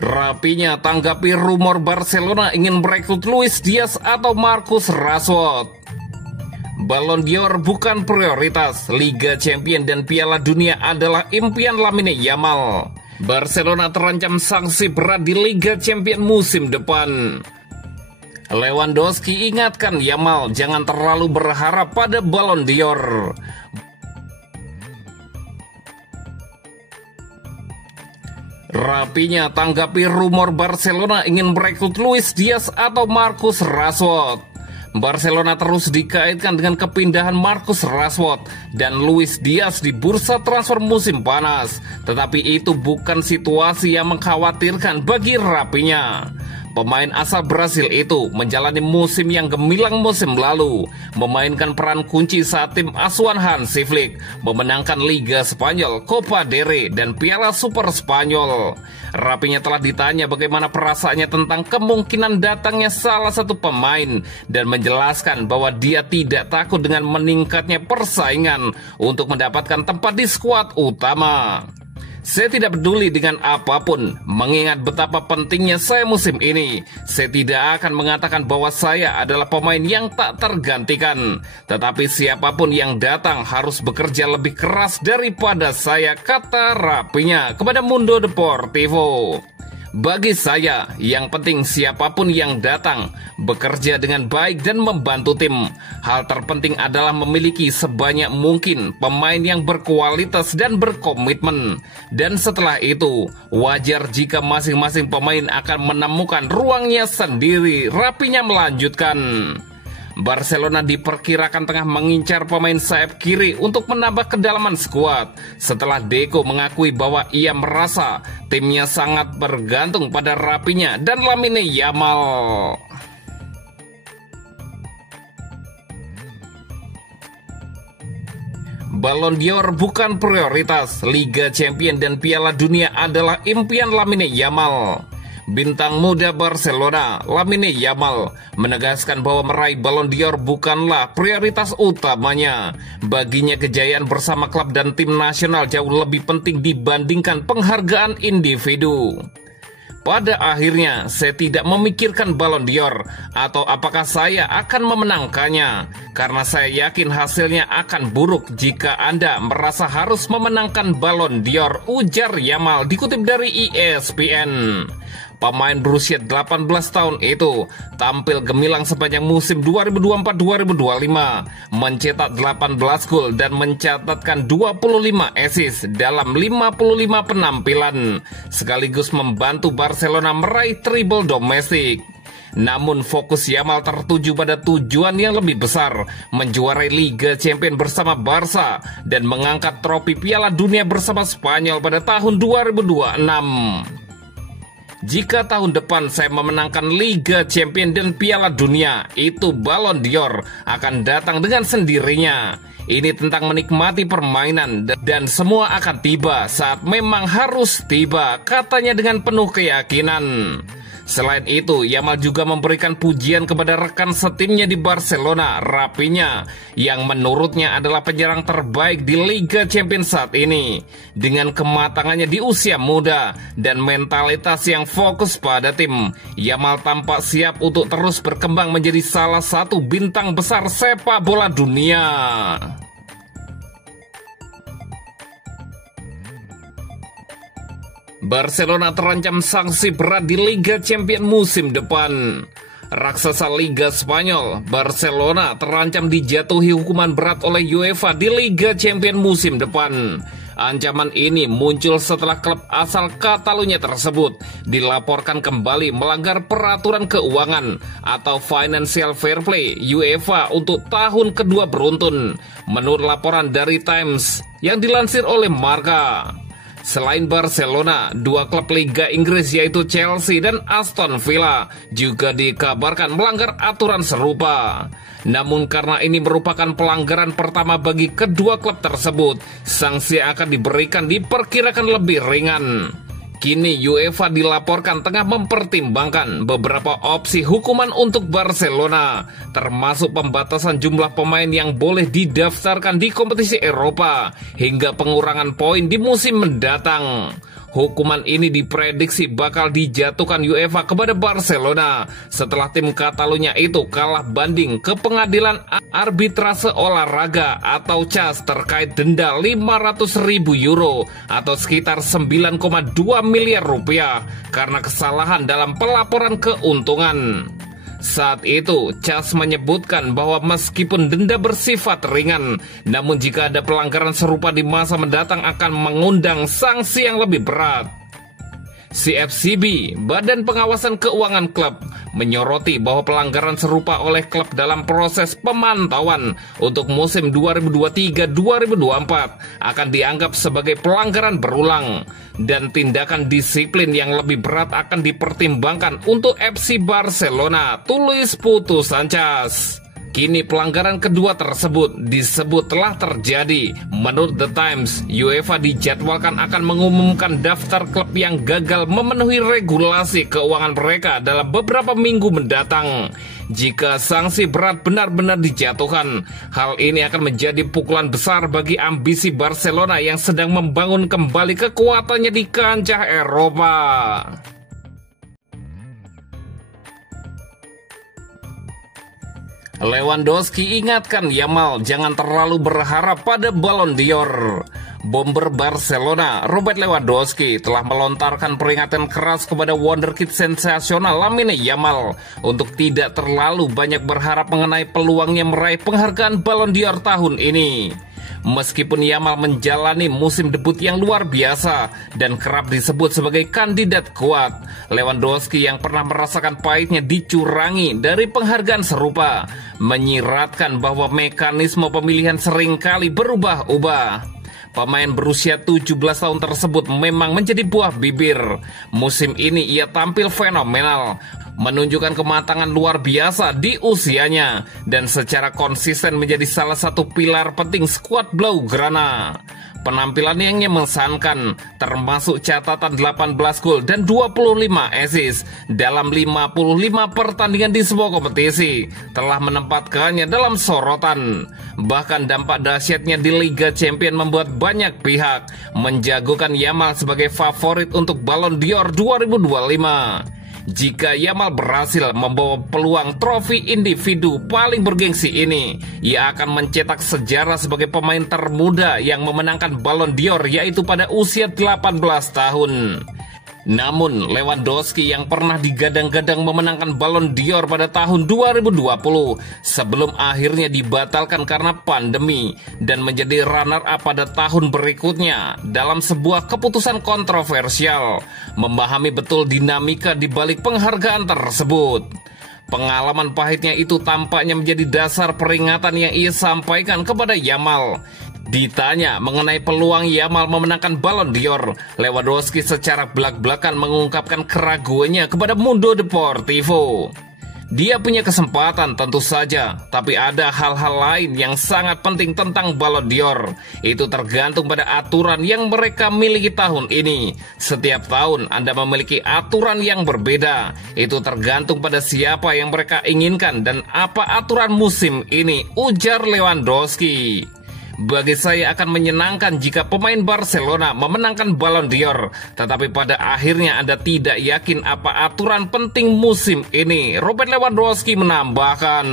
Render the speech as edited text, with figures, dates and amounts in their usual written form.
Rapinya tanggapi rumor Barcelona ingin merekrut Luis Diaz atau Marcus Rashford. Ballon d'Or bukan prioritas, Liga Champions dan Piala Dunia adalah impian Lamine Yamal. Barcelona terancam sanksi berat di Liga Champions musim depan. Lewandowski ingatkan Yamal jangan terlalu berharap pada Ballon d'Or. Rapinya tanggapi rumor Barcelona ingin merekrut Luis Diaz atau Marcus Rashford. Barcelona terus dikaitkan dengan kepindahan Marcus Rashford dan Luis Diaz di bursa transfer musim panas. Tetapi itu bukan situasi yang mengkhawatirkan bagi Rapinya. Pemain asal Brasil itu menjalani musim yang gemilang musim lalu, memainkan peran kunci saat tim asuhan Hansi Flick memenangkan Liga Spanyol, Copa del Rey, dan Piala Super Spanyol. Rapinya telah ditanya bagaimana perasaannya tentang kemungkinan datangnya salah satu pemain dan menjelaskan bahwa dia tidak takut dengan meningkatnya persaingan untuk mendapatkan tempat di skuad utama. Saya tidak peduli dengan apapun, mengingat betapa pentingnya saya musim ini. Saya tidak akan mengatakan bahwa saya adalah pemain yang tak tergantikan. Tetapi siapapun yang datang harus bekerja lebih keras daripada saya, kata Rapinya kepada Mundo Deportivo. Bagi saya, yang penting siapapun yang datang bekerja dengan baik dan membantu tim. Hal terpenting adalah memiliki sebanyak mungkin pemain yang berkualitas dan berkomitmen. Dan setelah itu, wajar jika masing-masing pemain akan menemukan ruangnya sendiri, Rapinya melanjutkan. Barcelona diperkirakan tengah mengincar pemain sayap kiri untuk menambah kedalaman skuad setelah Deco mengakui bahwa ia merasa timnya sangat bergantung pada Rapinya dan Lamine Yamal. Ballon d'Or bukan prioritas, Liga Champions dan Piala Dunia adalah impian Lamine Yamal. Bintang muda Barcelona, Lamine Yamal, menegaskan bahwa meraih Ballon d'Or bukanlah prioritas utamanya. Baginya kejayaan bersama klub dan tim nasional jauh lebih penting dibandingkan penghargaan individu. Pada akhirnya, saya tidak memikirkan Ballon d'Or atau apakah saya akan memenangkannya, karena saya yakin hasilnya akan buruk jika Anda merasa harus memenangkan Ballon d'Or, ujar Yamal dikutip dari ESPN. Pemain berusia 18 tahun itu tampil gemilang sepanjang musim 2024-2025, mencetak 18 gol dan mencatatkan 25 assist dalam 55 penampilan, sekaligus membantu Barcelona meraih treble domestik. Namun fokus Yamal tertuju pada tujuan yang lebih besar, menjuarai Liga Champions bersama Barca dan mengangkat trofi Piala Dunia bersama Spanyol pada tahun 2026. Jika tahun depan saya memenangkan Liga Champions dan Piala Dunia, itu Ballon d'Or akan datang dengan sendirinya. Ini tentang menikmati permainan dan semua akan tiba saat memang harus tiba, katanya dengan penuh keyakinan. Selain itu, Yamal juga memberikan pujian kepada rekan setimnya di Barcelona, Rapinya, yang menurutnya adalah penyerang terbaik di Liga Champions saat ini. Dengan kematangannya di usia muda dan mentalitas yang fokus pada tim, Yamal tampak siap untuk terus berkembang menjadi salah satu bintang besar sepak bola dunia. Barcelona terancam sanksi berat di Liga Champions musim depan. Raksasa Liga Spanyol, Barcelona terancam dijatuhi hukuman berat oleh UEFA di Liga Champions musim depan. Ancaman ini muncul setelah klub asal Catalunya tersebut dilaporkan kembali melanggar peraturan keuangan atau Financial Fair Play UEFA untuk tahun kedua beruntun, menurut laporan dari Times yang dilansir oleh Marca. Selain Barcelona, dua klub Liga Inggris yaitu Chelsea dan Aston Villa juga dikabarkan melanggar aturan serupa. Namun karena ini merupakan pelanggaran pertama bagi kedua klub tersebut, sanksi yang akan diberikan diperkirakan lebih ringan. Kini UEFA dilaporkan tengah mempertimbangkan beberapa opsi hukuman untuk Barcelona, termasuk pembatasan jumlah pemain yang boleh didaftarkan di kompetisi Eropa hingga pengurangan poin di musim mendatang. Hukuman ini diprediksi bakal dijatuhkan UEFA kepada Barcelona setelah tim Catalunya itu kalah banding ke Pengadilan Arbitrase Olahraga atau CAS terkait denda 500.000 euro atau sekitar 9,2 miliar rupiah karena kesalahan dalam pelaporan keuntungan. Saat itu, CAS menyebutkan bahwa meskipun denda bersifat ringan, namun jika ada pelanggaran serupa di masa mendatang akan mengundang sanksi yang lebih berat. CFCB, Badan Pengawasan Keuangan Klub, menyoroti bahwa pelanggaran serupa oleh klub dalam proses pemantauan untuk musim 2023-2024 akan dianggap sebagai pelanggaran berulang dan tindakan disiplin yang lebih berat akan dipertimbangkan untuk FC Barcelona, tulis putusan CAS. Kini pelanggaran kedua tersebut disebut telah terjadi. Menurut The Times, UEFA dijadwalkan akan mengumumkan daftar klub yang gagal memenuhi regulasi keuangan mereka dalam beberapa minggu mendatang. Jika sanksi berat benar-benar dijatuhkan, hal ini akan menjadi pukulan besar bagi ambisi Barcelona yang sedang membangun kembali kekuatannya di kancah Eropa. Lewandowski ingatkan Yamal jangan terlalu berharap pada Ballon d'Or. Bomber Barcelona Robert Lewandowski telah melontarkan peringatan keras kepada wonderkid sensasional Lamine Yamal untuk tidak terlalu banyak berharap mengenai peluangnya meraih penghargaan Ballon d'Or tahun ini. Meskipun Yamal menjalani musim debut yang luar biasa dan kerap disebut sebagai kandidat kuat, Lewandowski yang pernah merasakan pahitnya dicurangi dari penghargaan serupa menyiratkan bahwa mekanisme pemilihan seringkali berubah-ubah. Pemain berusia 17 tahun tersebut memang menjadi buah bibir. Musim ini ia tampil fenomenal, menunjukkan kematangan luar biasa di usianya dan secara konsisten menjadi salah satu pilar penting skuad Blaugrana. Penampilannya yang mengesankan, termasuk catatan 18 gol dan 25 assist dalam 55 pertandingan di sebuah kompetisi, telah menempatkannya dalam sorotan. Bahkan dampak dahsyatnya di Liga Champions membuat banyak pihak menjagokan Yamal sebagai favorit untuk Ballon d'Or 2025. Jika Yamal berhasil membawa peluang trofi individu paling bergengsi ini, ia akan mencetak sejarah sebagai pemain termuda yang memenangkan Ballon d'Or, yaitu pada usia 18 tahun. Namun Lewandowski yang pernah digadang-gadang memenangkan Ballon d'Or pada tahun 2020 sebelum akhirnya dibatalkan karena pandemi dan menjadi runner-up pada tahun berikutnya dalam sebuah keputusan kontroversial, memahami betul dinamika di balik penghargaan tersebut. Pengalaman pahitnya itu tampaknya menjadi dasar peringatan yang ia sampaikan kepada Yamal. Ditanya mengenai peluang Yamal memenangkan Ballon d'Or, Lewandowski secara belak-belakan mengungkapkan keraguannya kepada Mundo Deportivo. Dia punya kesempatan tentu saja, tapi ada hal-hal lain yang sangat penting tentang Ballon d'Or. Itu tergantung pada aturan yang mereka miliki tahun ini. Setiap tahun Anda memiliki aturan yang berbeda. Itu tergantung pada siapa yang mereka inginkan dan apa aturan musim ini, ujar Lewandowski. Bagi saya akan menyenangkan jika pemain Barcelona memenangkan Ballon d'Or, tetapi pada akhirnya Anda tidak yakin apa aturan penting musim ini, Robert Lewandowski menambahkan.